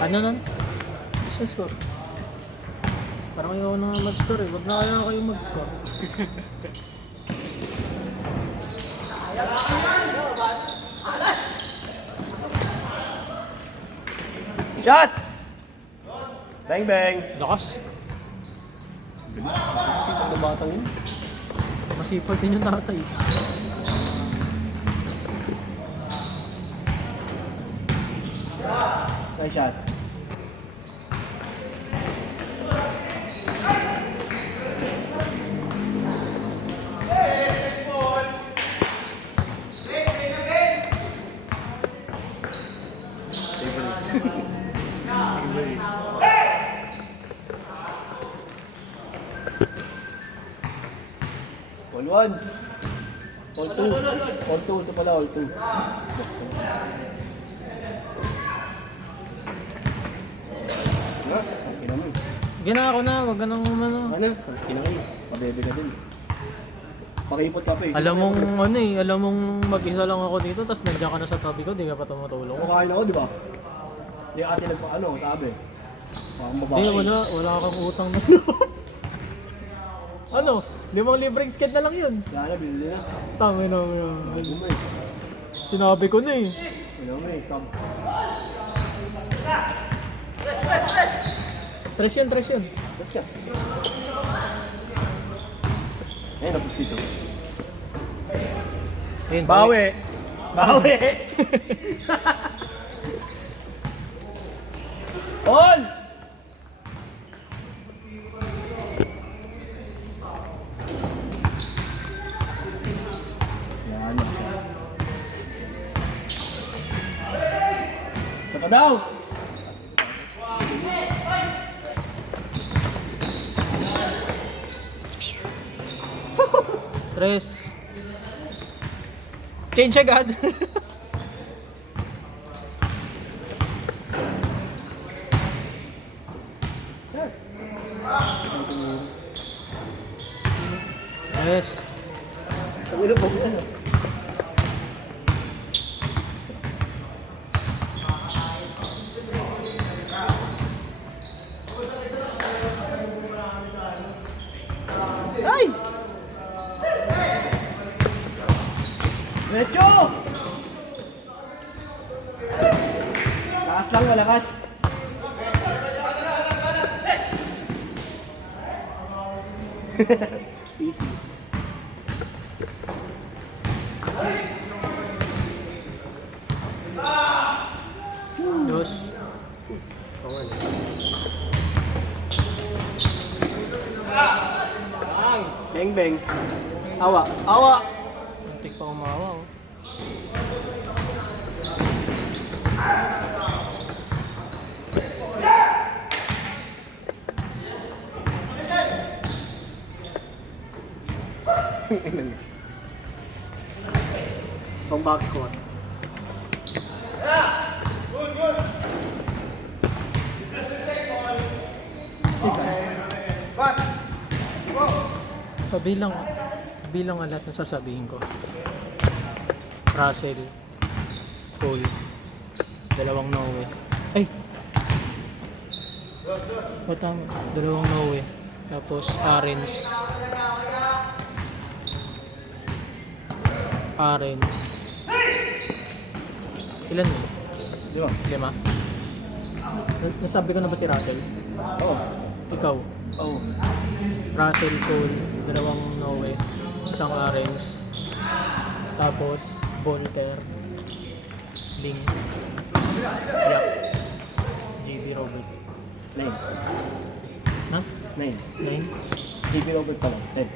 Ano nun? Isa score. Parang ayaw na mag-score eh. Wag na kaya kayo mag-score. Shot! Bang bang! Lakas. Sipag na batang yun. Masipag din yung tatay. Nice shot. All 1. All 2. All 2. Ito pala, all 2. Okay naman. Gina ako na, wag ka nang umano. Ano? Kinakay. Pabebe ka din. Pakipot ka pa eh. Alam mong ano eh, alam mong mag-isa lang ako dito, tapos nandiyan ka na sa tabi ko, di ka pa tumutulong. Kumakain ako, di ba? Hindi ate nagpa-ano, sabi. Parang Hindi, mababa. wala kang utang na. Ano? 5 libreng skate na lang yun. Wala na, binili na. Tangin na Ano mo eh. Sinabi ko na eh. Ano mo eh, sub. Tres yun. Let's go. Ayun, napos dito. Ayun, Bawi! Bawi! All! Yan. Isa pa daw! Tres. Change agad. Yes. Ang ilo po ko sa'yo. Ay! Mecho! Lakas lang, malakas. Easy. Dos. Bang bang. Awa. Awa! Muntik pa umawa oh. Pang box squat. Bilang alat na sasabihin ko. Russell, Cole, dalawang Noe. Ay! Tama, dalawang Noe. Tapos Arens. Ilan mo? Di ba? 5? Nasabi ko na ba si Russell? Oo. Ikaw? Oo. Russell, Cole, dalawang Noe, isang Arens, tapos Volter, Ling, Yak, JB Robert. 9. Na? 9. 9? JB Robert pa lang. 10.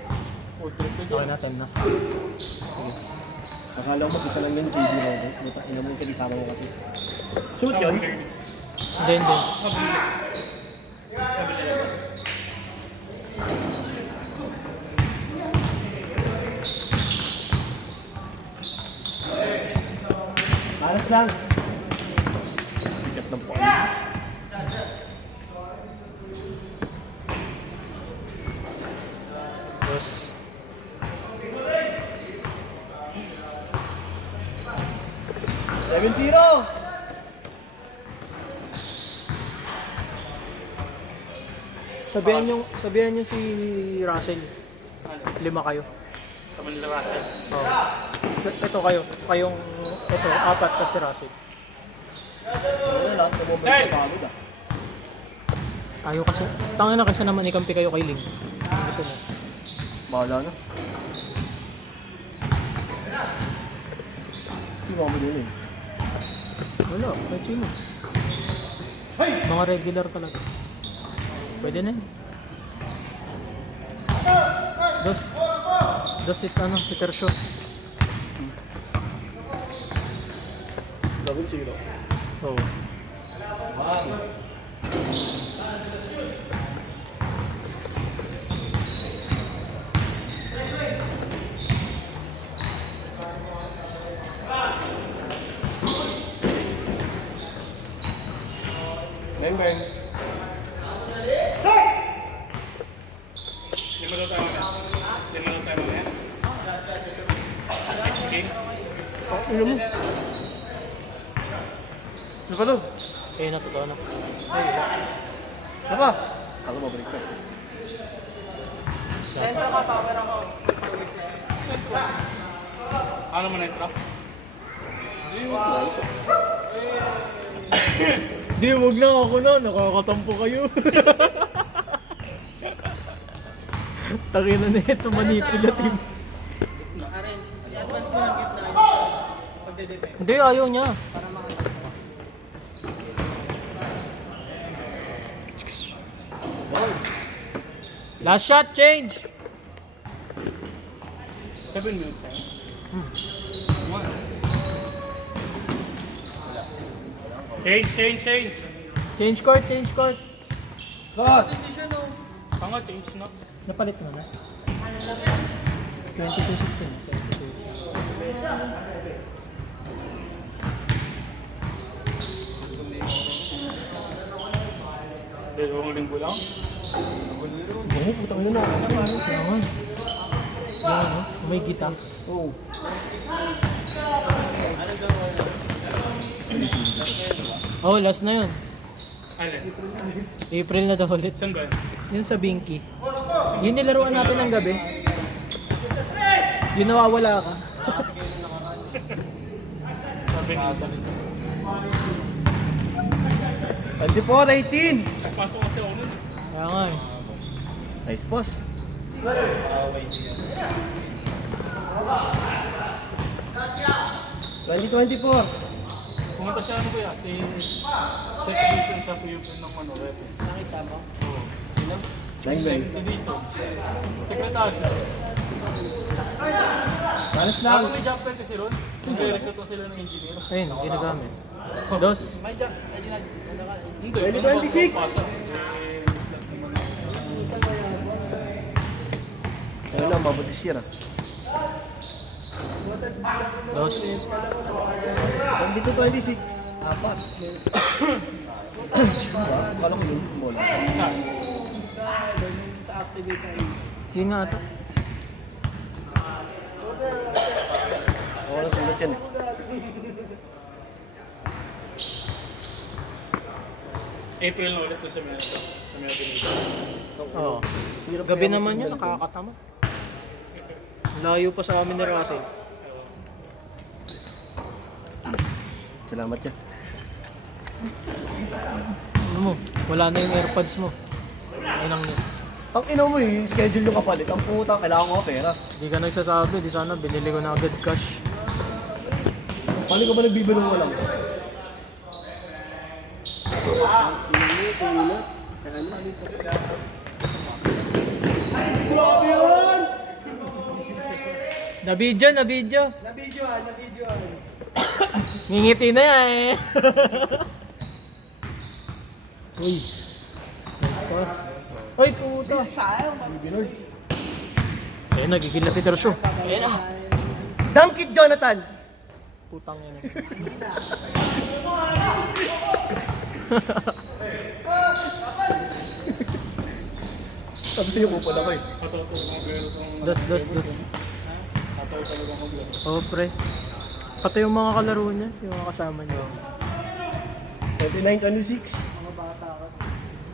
Okay na, 10 na. Sige. Akala ko mag-isa lang yun, JB Robert. Buta, ina mo yung kinisama mo kasi. Shoot yun? Hindi. Alas lang. Ikat ng points. Tapos, 7-0! Sabihan nyo si Russell. 5 kayo. Kaman nila Russell. Oh. Ito kayo. Ito, 4 kasi Russell. Ano lang, namobay sa pagod ah. Ayaw kasi. Tangin na kasi naman ikampi kayo kay Ling. Gusto mo. Bahala na. Hindi mo ako din eh. Wala, kahit sino. Mga regular talaga. Pwede na yun. Si Tercio. Double zero. Oo. Bang bang. Lima daw tayo na. Next game. Ano mo? Ano pa daw? Eh, totoo na. Ay, wala. Saka? Saka mabalik ka. Ano mo na intro? Di, wag na ako na. Nakakatampo kayo. Tangina na ito, manipulative. I-advance mo ng gitna yung pagde-defend. Hindi, ayaw niya. Para makatakbo. Last shot, change! 7 minutes tayo. One. Change. Change court. Scott! Decision o. Tanga, change na. Napalit mo na? 22-16. Dalawang linggo lang. Oo, putang ina na. Naman. Yan, no? May gisa. Oo. Oh, last na yun. Alin? April na daw ulit. Saan ba? Yun sa Binky. Yun nilaruan natin ng gabi. Yun nawawala ka. Sabi nito. 24-18! Pasok kasi ako nun. Kaya nga eh. Nice boss. Pumunta siya ano kuya? Second division sa Puyupan ng ano, Repes. Nakita mo? Oo. Sino? Bang bang. Second division. Secretary. Malas Ako lang. may job fair kasi ron. Nag-recruit sila ng engineer. Ayun, ginagamit. Dos. May dyan. Ay, di ano ka? Hindi. 2026. Ayun lang, mabuti siya. Dos. 22-26. Apat. Kala ko yun, small. Sa activity. Yun nga ito. Ako na sulat yan eh. April na ulit to sa Mero. Sa Mero Benito. Oo. Hirap Gabi kaya naman mas yun, single nakakatama. Layo pa sa amin ni Russell. Salamat yan. Ano mo, wala na yung AirPods mo. Ayun lang yun. Ang ina mo yung schedule yung kapalit. Ang puta, kailangan ko pera. Di ka nagsasabi, di sana binili ko na agad cash. Paano ka ba nagbibilong mo lang? Grabe yun! Na-video. Na-videoan. Ngingiti na yan eh. Uy. Nice pass. Uy, puta. Sayang. Ayun, nagigil na si Tercio. Ayun na. Dunk it, Jonathan! Putang yun. Sabi sa'yo, kupal ako eh. Totoo talagang maglaro tong... Dos. Totoo talagang maglaro. Oh, pre. Pati yung mga kalaro niya, yung mga kasama niya. 29-26.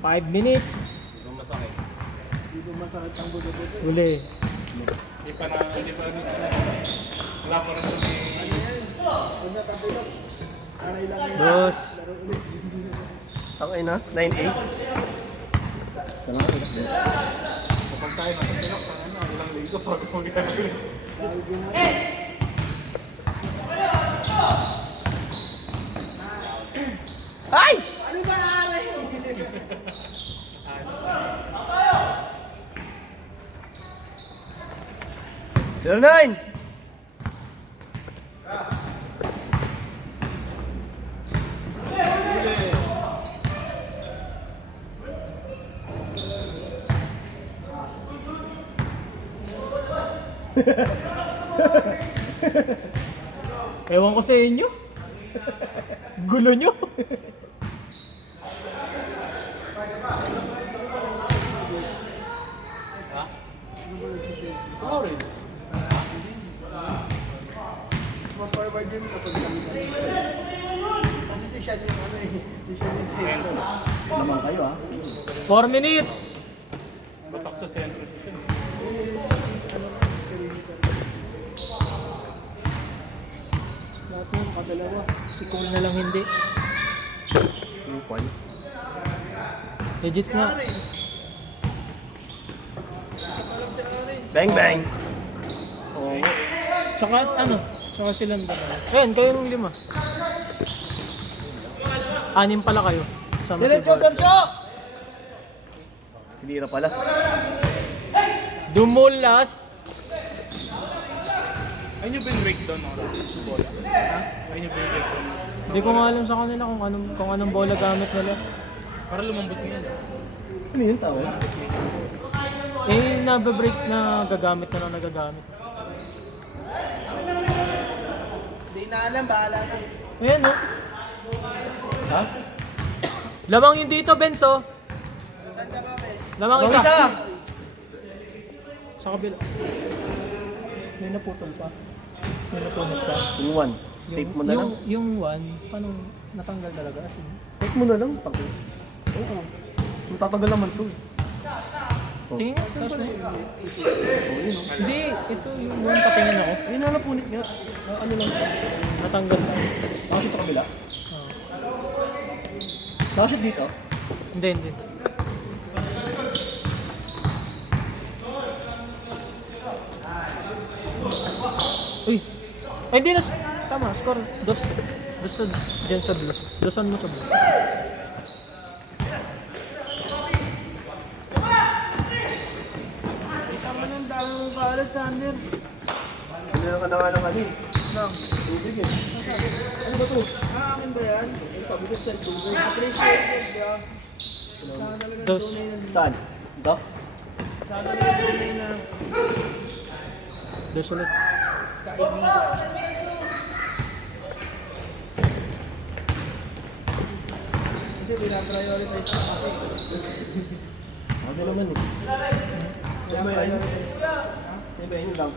5 minutes. Hindi ko masakit ang buto-buto. Uli. Hindi pa wala pa rin sa Ano yan? Huwag na tapilok. Aray lang yun. Dos. Laro ulit. Ang ina, 9-8. Salamat. kapag tayo nakatilok pa ilang linggo bago mo ginagawa. Dahil ko na. Ay! Ano ba aray? 09! Ewan ko sa inyo. Gulo nyo. Orange. Ma-forward yun kapag kami. Kasi si Sean yung ano eh. Si Sean yung sentro. Naman kayo ha. 4 minutes. Batak sa center. Ano na, perimeter. Lahat ng kadalawa. Si Cole na lang hindi. 2-1. Legit Si nga. Orange. Kasi pa lang si Orange. Bang bang! Oo. Tsaka ano? Tsaka silang dalawa. Ayun, kayong 5. 6 pala kayo. Sama si Bart. Hindi na pala. Dumulas. Ayun yung bin-breakdown no? Bola. Ayun yung bin-breakdown. Hindi ko nga alam sa kanila kung anong bola gamit nila. Para lumambot mo yun. Ano yun tao? Eh, nababreak na gagamit na lang nagagamit. Hindi na alam, bahala na. Ayan, no? Ha? Lamang yun dito, Benzo. Saan ka ba, Ben? Lamang Bang isa. isa! Sa kabila. May naputol pa. May napunot pa. Yung 1. Tape mo na lang. Yung 1, paano natanggal talaga? As in, Tape mo na lang. Tako. Oo. Matatagal naman to. tingin nga, tapos mo. Oo yun o. Hindi, ito yung 1 patingin ako. Ayun na napunit nga. Ano lang. Natanggal na. Bakit sa kabila? Oh. Bakit dito? Hindi. Uy! Ay, hindi na. Tama, score. Dos sa, dyan sa blue. Dosan mo sa blue. Tama ng dami mong kalat, Sander. Ano ka na nga ng ano eh. Nang. Tubig eh. Ano ba to? Akin ba yan? Sabi ko sa tubig. Appreciated, bro. Sana talaga Dos. tunay na. Saan? Ito? Sana talaga tunay na Dos ulit. kaibigan. Kasi binaprioritize ko ako. Ano naman eh. Binaprioritize. Ha? Ano ba yun lang?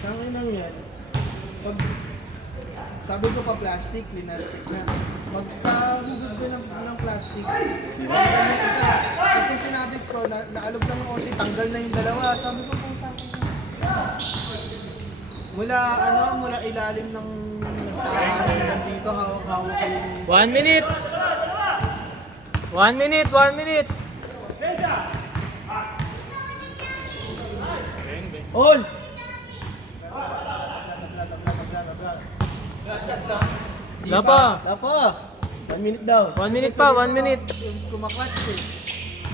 Tangin lang yan. Pag sabi ko pa plastic, linastic na. Pagkahugod ko ng plastic, tanggal yung isa. Kasi sinabi ko, naalog lang ng onti, tanggal na yung dalawa. Sabi ko, mula ilalim ng nagtakaran nandito, hawak-hawak ko yung 1 minute! 1 minute! 1 minute! All! Wala pa! Lapa! 1 minute daw. 1 minute pa! 1 minute! kumaklats eh.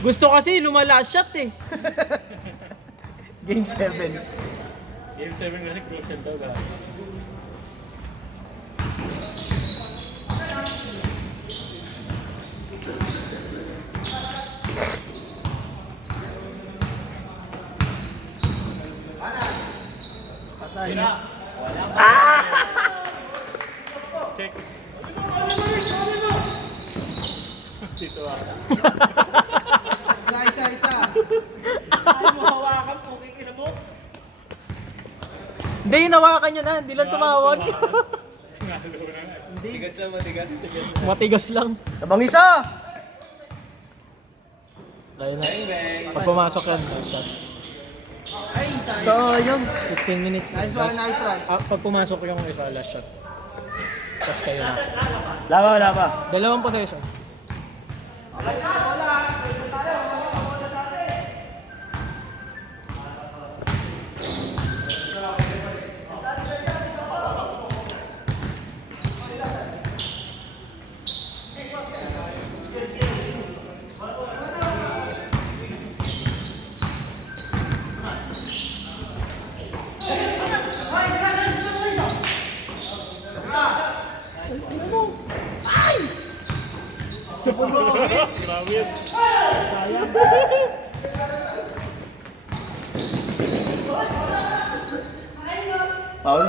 Gusto kasi lumala shot eh. Game 7. Game 7 kasi crucial daw ba? Patay. Check. Dito ako. Isa. Hindi, hinawakan nyo na. Hindi lang tumawag. Nalo na nga. Matigas. Matigas lang. Tabang isa! Kaya na. Pag pumasok yan, last shot. Ay, sayang. So, yun. 15 minutes. Nice one, nice one. Pag pumasok yung isa, last shot. Tapos kayo na. Wala pa. Dalawang possession. Grabe yun. Sayang. Paul?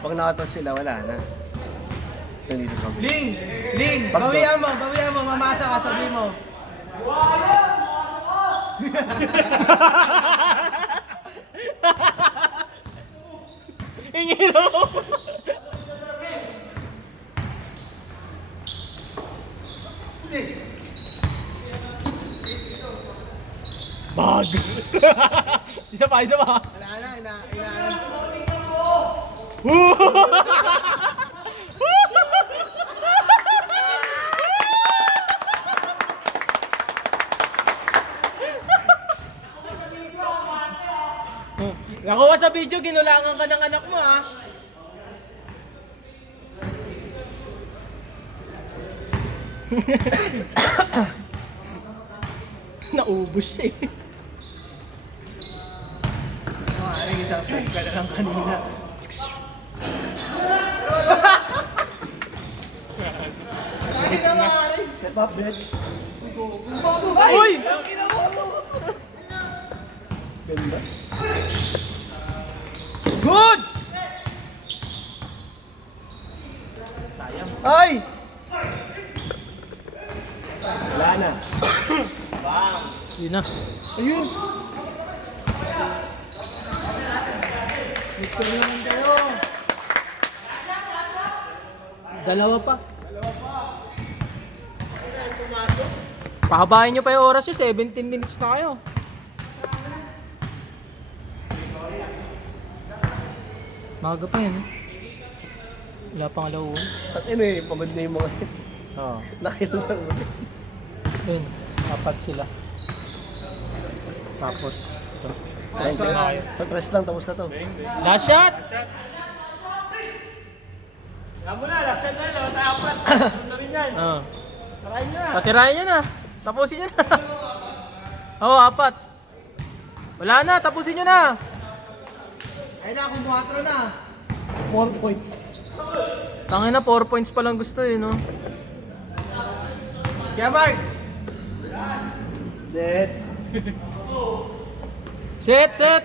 Pag nakatas sila, wala na. Nandito kami. Ling, bawian mo, mamasa ka, sabi mo. Ingiro! Bag! isa pa, isa pa! Wala na, ina. Nakuha sa video, ginulangan ka ng anak mo ha. Naubos siya eh. Maaaring isang step ka na lang kanina. Lagi na maaari. Step up, Brett. Uy! Ganda. Good! Ay! Wala na. Yun na. Ayun! Miss ko naman kayo. Dalawa pa. Pahabain nyo pa yung oras nyo, 17 minutes na kayo. Maga pa yan. Wala pang alawan. At eh, pagod na yung mga Oo. nakilang. Yun, apat sila. Tapos, ito. Nice one. Sa tres lang, tapos na to. Last shot! Oo. Patirahin nyo na. Tapusin nyo na. Oo, apat. Wala na, tapusin nyo na. Ay na, kung 4 na. 4 points. Tangin na, 4 points pa lang gusto eh, no? Kaya Mark, Set. Set, set!